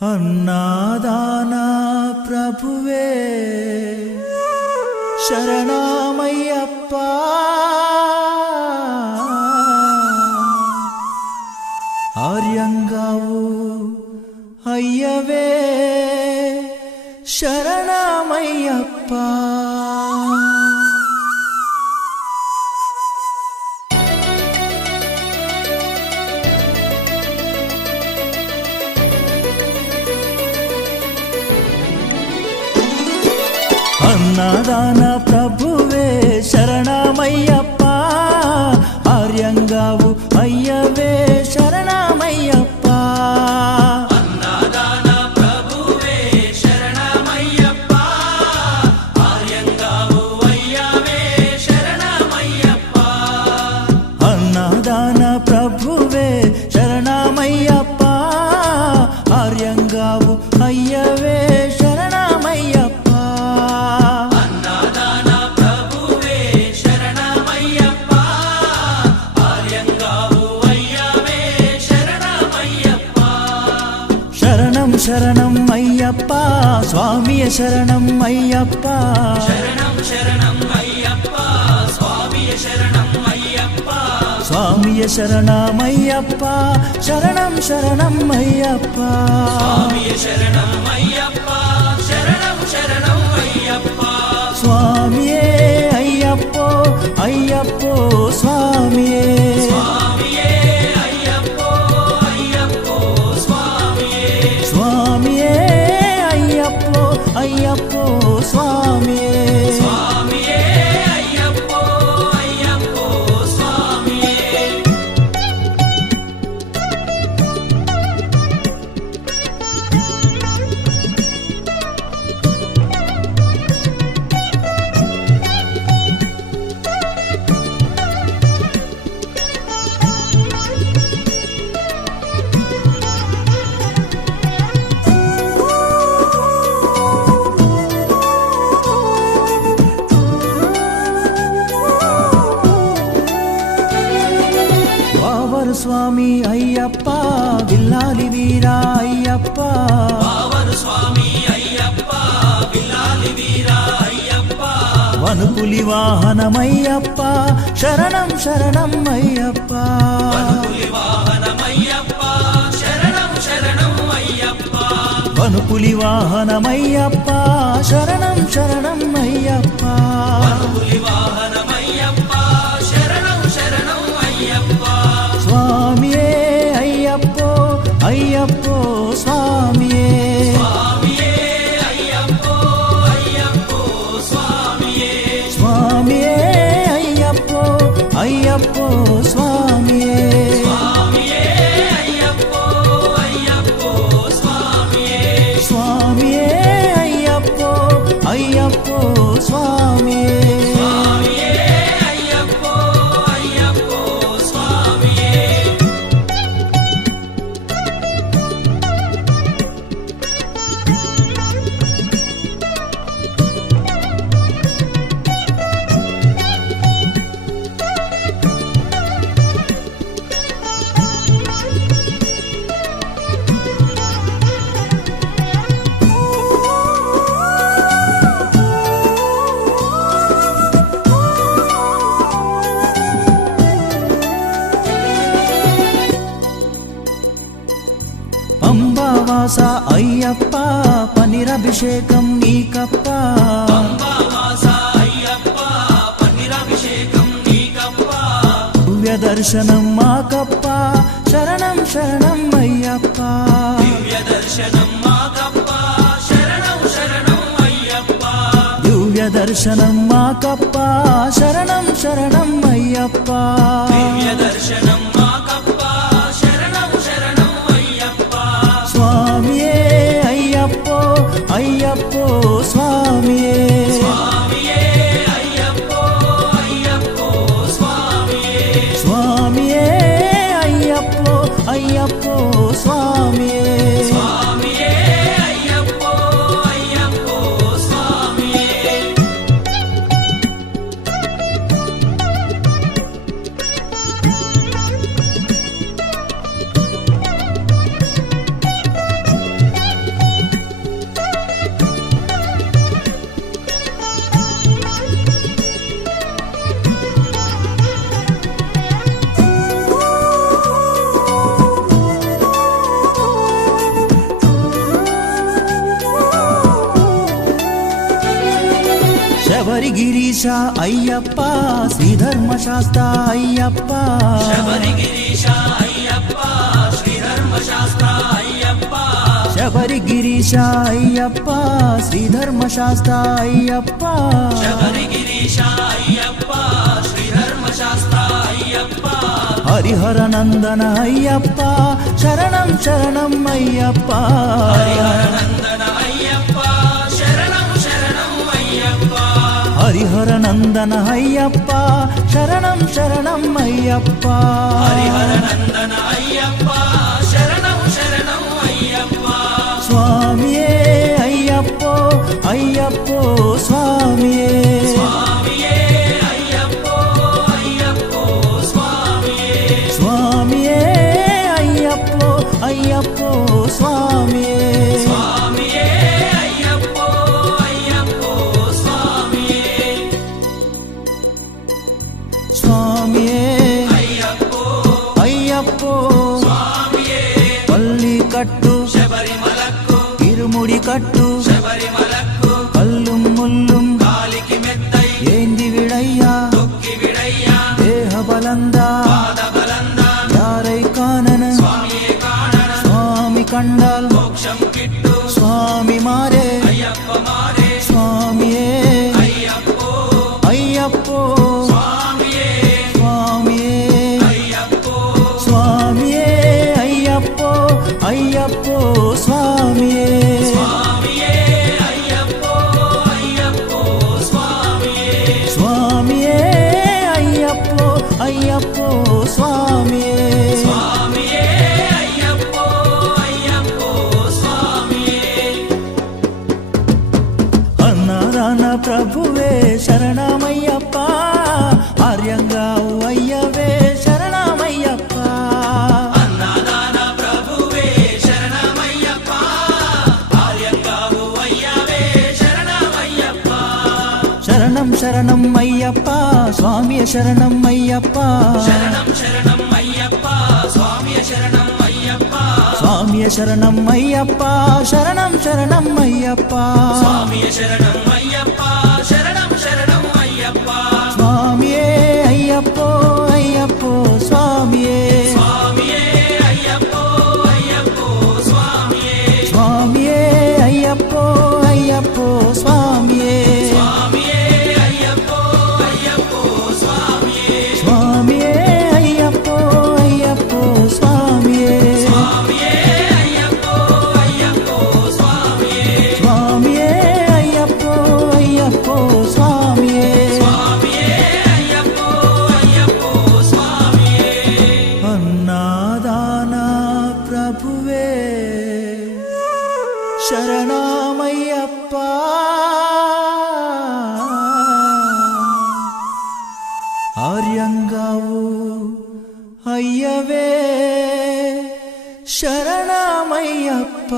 అన్నాదానా ప్రభువే శరణమయ్యప్ప ఆర్యంగావు అయ్యవే శరణమయ్యప్ప అన్నదాన ప్రభువే శరణమయ్యప్ప ఆర్యంగావు అయ్యవే శరణమయ్యప్ప అన్నదాన ప్రభువే శరణమయ్యప్ప ఆర్యంగావు అయ్యవే శరణమయ్యప్ప అన్నదాన ప్రభువే శరణమయ్యప్ప ఆర్యంగావు అయ్యవే శరణమయ్యప్ప అన్నదాన ప్రభువే శరణమయ్యప్ప ఆర్యంగావు అయ్యవే శరణమయ్యప్ప శరణం శరణం అయ్యప్ప స్వామియ శరణం అయ్యప్ప శరణం శరణం అయ్యప్ప స్వామియ శరణం అయ్యప్ప స్వామియ శరణమయ్యప్ప శరణం శరణం అయ్యప్ప స్వామియ శరణం అయ్యప్ప శరణం శరణం అయ్యప్ప స్వామియే అయ్యప్పో అయ్యప్పో స్వామియే స్వామియే అయ్యప్పో అయ్యప్పో స్వామియే స్వామియే అయ్యప్పో అయ్యప్పో స్వామియే స్వామియే అయ్యప్పో అయ్యప్పో స్వామియే వావరు స్వామి అయ్యప్ప విల్లాలి వీరా అయ్యప్ప పావరు స్వామి అయ్యప్ప విల్లాలి వీరా అయ్యప్ప వనుపులి వాహనమయ్యప్ప శరణం శరణం అయ్యప్ప పులి వాహనమయ్యప్ప శరణం శరణం అయ్యప్ప వనుపులి వాహనమయ్యప్ప శరణం శరణం అయ్యప్ప పులి వాహనమయ్యప్ప శరణం శరణం అయ్యప్ప స్వామియే అయ్యప్పో అయ్యప్పో స్వామియే స్వామియే అయ్యప్పో అయ్యప్పో స్వామియే స్వామియే అయ్యప్పో అయ్యప్పో స్వామియే స్వామియే అయ్యప్పో అయ్యప్పో స్వామియే స్వామియే అయ్యప్పో అయ్యప్పో స్వామియే స్వామియే అయ్యప్పో అయ్యప్పో స్వామియే పంబావాస అయ్యప్ప పనిరభిషేకం నీకప్ప అంబావాస అయ్యప్ప పన్నీరాభిషేకం నీకప్ప దివ్య దర్శనం మాకప్ప శరణం శరణం అయ్యప్ప దివ్య దర్శనం మాకప్ప శరణం శరణం అయ్యప్ప దివ్య దర్శనం మాకప్ప శరణం శరణం అయ్యప్ప దివ్య దర్శనం మాకప్ప శరణం శరణం అయ్యప్ప స్వామియే అయ్యప్పో అయ్యప్పో స్వామియే స్వామియే అయ్యప్పో అయ్యప్పో స్వామియే స్వామియే అయ్యప్పో అయ్యప్పో స్వామియే స్వామియే అయ్యప్పో అయ్యప్పో స్వామియే శబరిగిరీశ అయ్యప్ప శ్రీధర్మశాస్త్ర అయ్యప్ప శబరిగిరీశ అయ్యప్ప శ్రీధర్మశాస్త్ర అయ్యప్ప శబరిగిరీశ అయ్యప్ప శ్రీధర్మశాస్త్ర అయ్యప్ప శబరిగిరీశ అయ్యప్ప శ్రీధర్మశాస్త్ర అయ్యప్ప హరిహర నందన అయ్యప్ప శరణం శరణం అయ్యప్ప హరిహర నందన అయ్యప్ప శరణం శరణం అయ్యప్ప హరిహర నందన అయ్యప్ప శరణం శరణం అయ్యప్ప హరిహర నందన అయ్యప్ప శరణం శరణం అయ్యప్ప స్వామియే అయ్యప్పో అయ్యప్పో స్వామియే స్వామియే అయ్యప్పో అయ్యప్పో స్వామియే స్వామియే అయ్యప్పో అయ్యప్పో స్వామియే స్వామియే అయ్యప్పో అయ్యప్పో స్వామియే స్వామియే అయ్యప్పో అయ్యప్పో స్వామియే పల్లి కట్టు శబరిమలకు ఇరుముడి కట్టు శబరిమలకు కల్లుం ముల్లుం కాలికి మెత్తై ఏంది విడయ్యా తొక్కి విడయ్యా దేహ బలందా పాద బలందా యారై కానన స్వామియే కాణన స్వామి కండాల్ మోక్షం కిట్టు స్వామి మారే అయ్యప్ప మారే స్వామియే అయ్యప్పో అయ్యప్పో స్వామియే స్వామియే అయ్యప్పో స్వామియే అయ్యప్పో అయ్యప్పో స్వామియే స్వామియే అయ్యప్పో అయ్యప్పో స్వామియే స్వామియే అయ్యప్పో అయ్యప్పో స్వామియే స్వామియే అయ్యప్పో అయ్యప్పో స్వామియే అన్నదాన ప్రభువే శరణమయ్యప్ప ఆర్యంగా అయ్యవే శరణమయ్యప్ప అన్నదాన ప్రభువే శరణమయ్యప్ప ఆర్యంగావు అయ్యవే శరణమయ్యప్ప శరణం శరణం అయ్యప్ప స్వామియ శరణం అయ్యప్ప శరణం శరణం అయ్యప్ప స్వామియ శరణం అయ్యప్ప స్వామియ శరణం అయ్యప్ప శరణం శరణం అయ్యప్ప స్వామియ శరణం అయ్యప్ప శరణం శరణం అయ్యప్ప స్వామియే అయ్యప్పో అయ్యప్పో స్వామియే స్వామియే అయ్యప్పో అయ్యప్పో స్వామియే స్వామియే అయ్యప్పో అయ్యప్పో స్వామియే స్వామియే అయ్యప్పో అయ్యప్పో స్వామియే స్వామియే అయ్యప్పో అయ్యప్పో స్వామియే స్వామియే అయ్యప్పో అయ్యప్పో స్వామియే స్వామియే అయ్యప్పో అయ్యప్పో స్వామియే స్వామియే అయ్యప్పో అయ్యప్పో స్వామియే అన్నదాన ప్రభువే శరణమయ్యప్ప ఆర్యంగావు అయ్యవే శరణమయ్యప్ప